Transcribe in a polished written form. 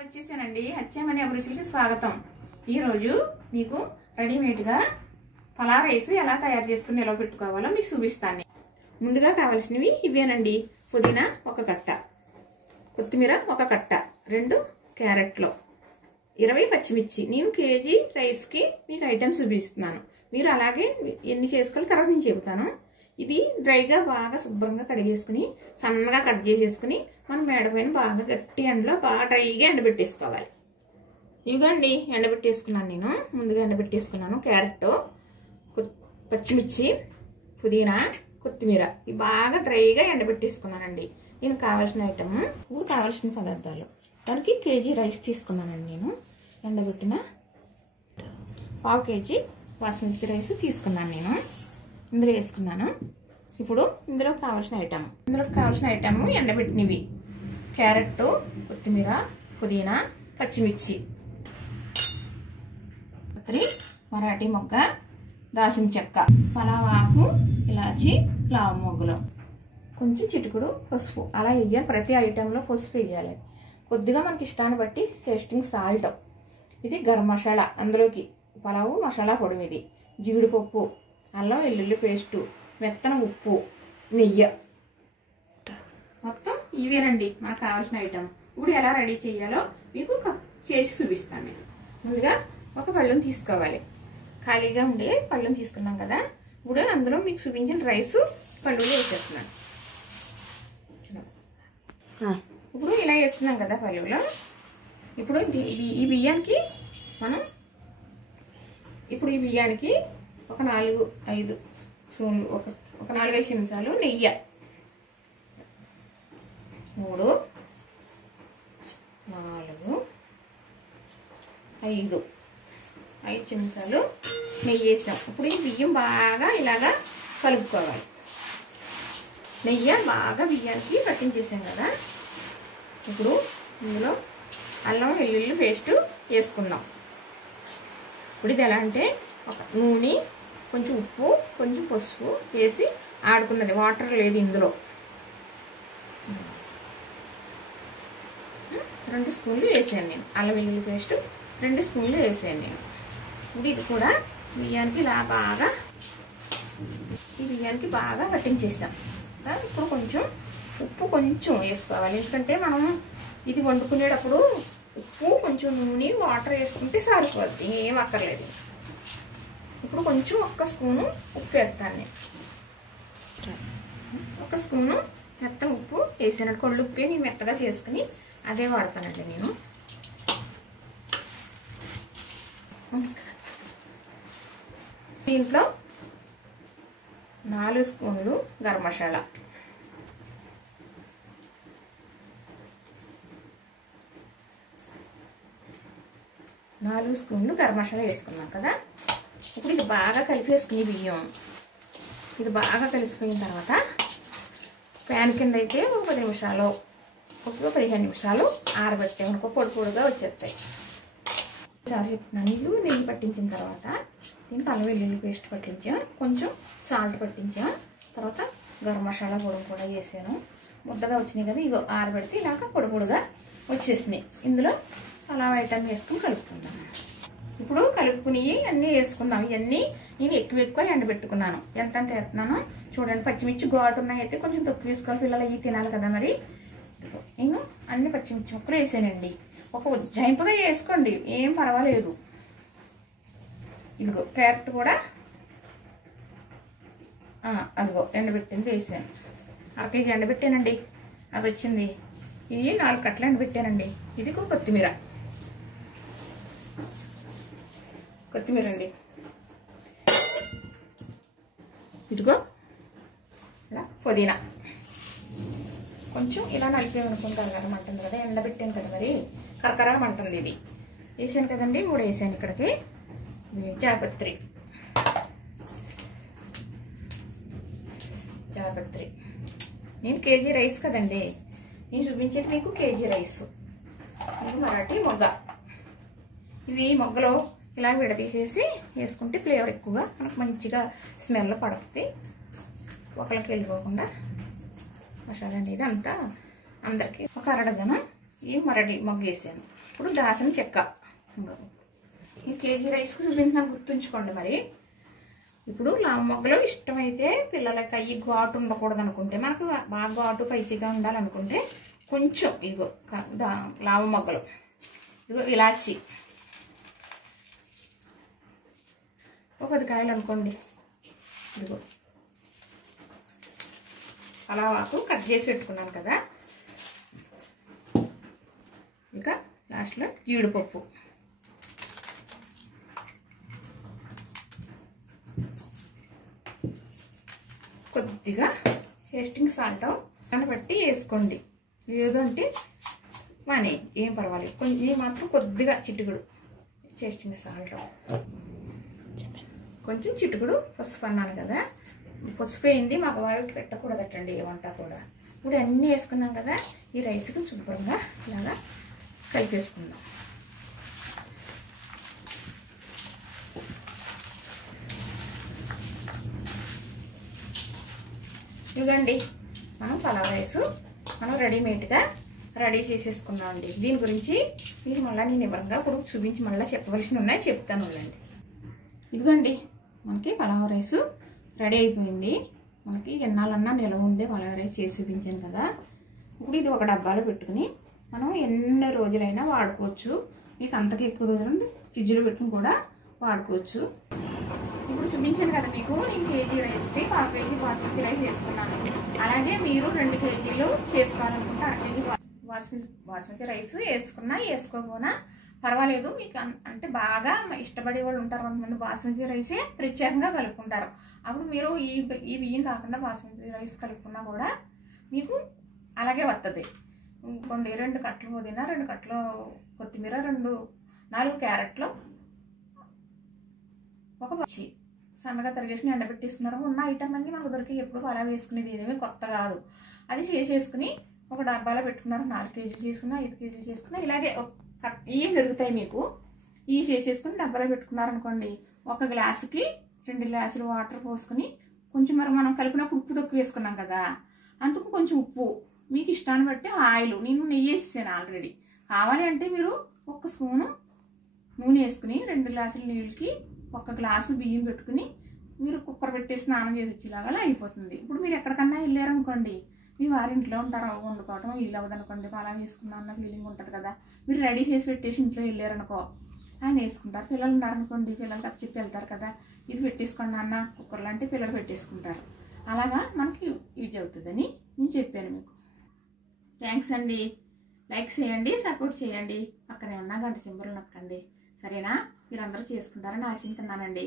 వచ్చేసానండి. హత్యమని అభిరుచులకి స్వాగతం. ఈ రోజు మీకు రెడీమేడ్ గా పలావ్ రైస్ ఎలా తయారు చేసుకుని ఎలా పెట్టుకోవాలో మీకు చూపిస్తాను. ముందుగా కావాల్సినవి ఇవేనండి. పుదీనా ఒక కట్ట, కొత్తిమీర ఒక కట్ట, 2 క్యారెట్లు, 20 పచ్చిమిర్చి. నేను కేజీ రైస్ కి మీకు ఐటమ్స్ చూపిస్తున్నాను. మీరు అలాగే ఎన్ని చేసుకోవాలి తర్వాత నేను చెబుతాను. ఇది డ్రైగా బాగా శుభ్రంగా కడిగేసుకుని సన్నగా కట్ చేసేసుకుని మనం మేడపైన బాగా గట్టి ఎండలో బాగా డ్రైగా ఎండబెట్టేసుకోవాలి. ఇదిగోండి ఎండబెట్టేసుకున్నాను. నేను ముందుగా ఎండబెట్టేసుకున్నాను. క్యారెట్, పచ్చిమిర్చి, పుదీనా, కొత్తిమీర ఇవి బాగా డ్రైగా ఎండబెట్టేసుకున్నానండి. దీనికి కావాల్సిన ఐటమ్ ఇప్పుడు కావాల్సిన పదార్థాలు. దానికి కేజీ రైస్ తీసుకున్నానండి. నేను ఎండబెట్టిన 1/2 కేజీ బాస్మతి రైస్ తీసుకున్నాను. నేను ఇందులో వేసుకున్నాను. ఇప్పుడు ఇందులో కావాల్సిన ఐటమ్ ఎండబెట్టినవి క్యారెట్, కొత్తిమీర, పుదీనా, పచ్చిమిర్చి, మరాఠీ మొగ్గ, దాల్చిన చెక్క, పలావ్ ఆకు, ఇలాచి, లావ మొగ్గలు, కొంచెం చిటికుడు పసుపు. అలా వేయాలి. ప్రతి ఐటెంలో పసుపు వేయాలి. కొద్దిగా మనకి ఇష్టాన్ని బట్టి టేస్టింగ్ సాల్ట్. ఇది గరం మసాలా, అందులోకి పలావు మసాలా పొడి, ఇది జీడిపప్పు, అల్లం వెల్లుల్లి పేస్టు, మెత్తన ఉప్పు, నెయ్యి. మొత్తం ఇవేనండి మనకు కావాల్సిన ఐటమ్. ఇప్పుడు ఎలా రెడీ చేయాలో మీకు చేసి చూపిస్తాను. నేను ముందుగా ఒక పళ్ళెం తీసుకోవాలి. ఖాళీగా ఉండే పళ్ళెం తీసుకున్నాం కదా. ఇప్పుడు అందులో మీకు చూపించిన రైస్ పళ్ళులో వేసేస్తున్నాను. ఇప్పుడు ఇలా వేస్తున్నాం కదా పళ్ళులో. ఇప్పుడు ఈ బియ్యానికి ఈ బియ్యానికి ఒక 4-5 స్పూన్లు, ఒక 4-5 చెంచాలు నెయ్యి, 3-4-5 చెంచాలు నెయ్యి వేసాం. ఇప్పుడు ఈ బియ్యం బాగా ఇలాగా కలుపుకోవాలి. నెయ్యి బాగా బియ్యానికి పట్టించేసాం కదా. ఇప్పుడు ఇందులో అల్లం వెల్లుల్లి పేస్ట్ వేసుకుందాం. ఇప్పుడు ఇది ఎలా అంటే ఒక నూనె, కొంచెం ఉప్పు, కొంచెం పసుపు వేసి ఆడుకున్నది. వాటర్ లేదు ఇందులో. 2 స్పూన్లు వేసాను నేను. అల్లం వెల్లుల్లి పేస్ట్ 2 స్పూన్లు వేసాను నేను. ఇప్పుడు ఇది కూడా బియ్యానికి బాగా పట్టించేసాం. ఇప్పుడు కొంచెం ఉప్పు కొంచెం వేసుకోవాలి. ఎందుకంటే మనం ఇది వండుకునేటప్పుడు ఉప్పు, కొంచెం నూనె, వాటర్ వేసుకుంటే సరిపోద్ది, ఏం అక్కర్లేదు. ఇప్పుడు కొంచెం 1 స్పూను ఉప్పు వేస్తాను నేను. 1 స్పూను మెత్తన ఉప్పు వేసాను. కొళ్ళు ఉప్పే నేను మెత్తగా చేసుకుని అదే వాడతానండి నేను. దీంట్లో 4 స్పూన్లు గరం మసాలా, 4 స్పూన్లు గరం మసాలా వేసుకున్నాం కదా. ఇప్పుడు ఇది బాగా కలిపేసుకుని బియ్యం ఇది బాగా కలిసిపోయిన తర్వాత ప్యాన్ కింద అయితే ఒక 10 నిమిషాలు, ఒక 15 నిమిషాలు ఆరబెట్టామనుకో పొడి పొడిగా వచ్చేస్తాయి. చారు చెప్తున్నాను. నెయ్యి పట్టించిన తర్వాత దీనికి అల్లం వెల్లుల్లి పేస్ట్ పట్టించా, కొంచెం సాల్ట్ పట్టించా, తర్వాత గరం మసాలా పొడి కూడా వేసాను. ముద్దగా వచ్చినాయి కదా. ఇగో ఆరబెడితే ఇలాగ పొడి పొడిగా వచ్చేసినాయి. ఇందులో పలావ్ ఐటమ్ వేసుకుని కలుపుకుందాం. ఇప్పుడు కలుపుకుని అన్నీ వేసుకున్నాం. ఇవన్నీ నేను ఎక్కువ ఎండబెట్టుకున్నాను. ఎంత వేస్తున్నానో చూడండి. పచ్చిమిర్చి ఘాటు ఉన్నాయి అయితే కొంచెం తక్కువ వేసుకోవాలి. పిల్లలు ఇవి తినాలి కదా. మరి నేను అన్ని పచ్చిమిర్చి ముక్కలు వేసానండి. ఒక ఉజ్జాయింపుగా వేసుకోండి, ఏం పర్వాలేదు. ఇదిగో క్యారెట్ కూడా అదిగో ఎండబెట్టింది వేసాను. 1/2 కేజీ ఎండబెట్టానండి. అది వచ్చింది. ఇది 4 కట్టలు ఎండబెట్టానండి. ఇది కొత్తిమీర అండి. ఇదిగో ఇలా పుదీనా కొంచెం ఇలా నలిపేమనుకుంటారు కదా. మంటుంది కదా, ఎండబెట్టాను కదా, మరి కరకరా మంటుంది. ఇది వేసాను కదండి. 3 వేసాను. ఇక్కడికి జాపత్రి నేను కేజీ రైస్ కదండి నేను చూపించేది మీకు. KG rice. ఇది మరాఠీ మొగ్గ. ఇవి మొగ్గలో ఇలా విడదీసేసి వేసుకుంటే ఫ్లేవర్ ఎక్కువగా మనకు మంచిగా స్మెల్ పడుతుంది. ఒకరికి వెళ్ళిపోకుండా మసాలా అనేది అంతా అందరికి ఒక 1/2 డజను ఈ మరడి మొగ్గ వేసాను. ఇప్పుడు దాసిన చెక్క. ఈ కేజీ రైస్కి చూపించినాను, గుర్తుంచుకోండి. మరి ఇప్పుడు లావు మొగ్గలో ఇష్టమైతే పిల్లలకి అయ్యి ఘాటు ఉండకూడదు అనుకుంటే, మనకు బాగా ఘాటు పైచిగా ఉండాలనుకుంటే కొంచెం ఇదిగో లావు మొగ్గలు, ఇదిగో ఇలాచి ఒక 10 కాయలు అనుకోండి. ఇదిగో పలావాకు కట్ చేసి పెట్టుకున్నాను కదా. ఇక లాస్ట్లో జీడిపప్పు, కొద్దిగా టేస్టింగ్ సాల్ట్ బట్టి వేసుకోండి. లేదంటే మానే ఏం పర్వాలేదు. కొంచెం మాత్రం కొద్దిగా చిటికుడు టేస్టింగ్ సాల్ట్, కొంచెం చిటికుడు పసుపు అన్నాను కదా. పసుపు అయింది మగవాళ్ళకి పెట్టకూడదటండి ఏ వంట కూడా. ఇప్పుడు అన్నీ వేసుకున్నాం కదా, ఈ రైస్కి శుభ్రంగా ఇలాగా కలిపేసుకుందాం. ఇదిగండి మనం పలావ్ రైస్ మనం రెడీమేడ్గా రెడీ చేసేసుకున్నాం అండి. దీని గురించి మీకు మళ్ళీ నేను వివరంగా ఇప్పుడు చూపించి మళ్ళీ చెప్పవలసి ఉన్నాయి, చెప్తాను అండి. ఇదిగోండి మనకి పలావ్ రైస్ రెడీ అయిపోయింది. మనకి ఎన్నాళ్ళన్నా నిలవ ఉండే పలావ్ రైస్ చేసి చూపించాను కదా. ఇప్పుడు ఇది ఒక డబ్బాలో పెట్టుకుని మనం ఎన్ని రోజులైనా వాడుకోవచ్చు. మీకు అంతకు ఎక్కువ రోజులు ఫ్రిడ్జ్లో పెట్టుకుని కూడా వాడుకోవచ్చు. ఇప్పుడు చూపించాను కదా మీకు, నేను కేజీ రైస్కి 1/2 కేజీ బాస్మతి రైస్ చేసుకున్నాను. అలాగే మీరు 2 కేజీలు చేసుకోవాలనుకుంటే 1/2 కేజీ బాస్మతి రైస్ వేసుకున్నా వేసుకోకపోయినా పర్వాలేదు. మీకు అంటే బాగా ఇష్టపడే వాళ్ళు ఉంటారు కొంతమంది, బాస్మతి రైసే ప్రత్యేకంగా కలుపుకుంటారు. అప్పుడు మీరు ఈ బియ్యం కాకుండా బాస్మతి రైస్ కలుపుకున్నా కూడా మీకు అలాగే వస్తుంది. ఇంకోండి 2 కట్టలు పుదీనా, 2 కట్టలు కొత్తిమీర, 4 క్యారెట్లు, ఒక పచ్చి సన్నగా తరిగేసి ఎండబెట్టేసుకున్నారు. ఉన్న ఐటమ్ అన్ని మనకు దొరికి ఎప్పుడు అలా వేసుకునేది, ఇదేమీ కొత్త కాదు. అది చేసేసుకుని ఒక డబ్బాలో పెట్టుకున్నారు. 4 కేజీలు చేసుకున్నా, 5 కేజీలు చేసుకున్నా ఇలాగే ఇవి పెరుగుతాయి మీకు. ఇవి చేసేసుకుని డబ్బాలో పెట్టుకున్నారనుకోండి, 1 గ్లాసుకి 2 గ్లాసులు వాటర్ పోసుకుని కొంచెం మరి మనం కలిపినప్పుడు ఉప్పు తక్కువ వేసుకున్నాం కదా, అందుకు కొంచెం ఉప్పు, మీకు ఇష్టాన్ని బట్టి ఆయిల్, నేను నెయ్యి వేసాను ఆల్రెడీ. కావాలి అంటే మీరు 1 స్పూను నూనె వేసుకుని 2 గ్లాసుల నీళ్ళకి 1 గ్లాసు బియ్యం పెట్టుకుని మీరు కుక్కర్ పెట్టేసి స్నానం చేసి వచ్చేలాగా అయిపోతుంది. ఇప్పుడు మీరు ఎక్కడికన్నా వెళ్ళారనుకోండి, మీ వారింట్లో ఉంటారు, వండుకోవటం ఇల్లు అవ్వదనుకోండి, అలా వేసుకున్నా అన్న ఫీలింగ్ ఉంటుంది కదా. మీరు రెడీ చేసి పెట్టేసి ఇంట్లో వెళ్ళారనుకో, ఆయన వేసుకుంటారు. పిల్లలు ఉన్నారనుకోండి, పిల్లలకి అప్పు చెప్పి వెళ్తారు కదా, ఇది పెట్టేసుకోండి అన్న కుక్కర్లో అంటే పిల్లలు పెట్టేసుకుంటారు. అలాగా మనకి యూజ్ అవుతుందని నేను చెప్పాను మీకు. థ్యాంక్స్ అండి. లైక్ చేయండి, సపోర్ట్ చేయండి, పక్కనే ఉన్న గంట సింబల్ నొక్కండి. సరేనా? మీరందరూ చేసుకుంటారని ఆశిస్తున్నానండి.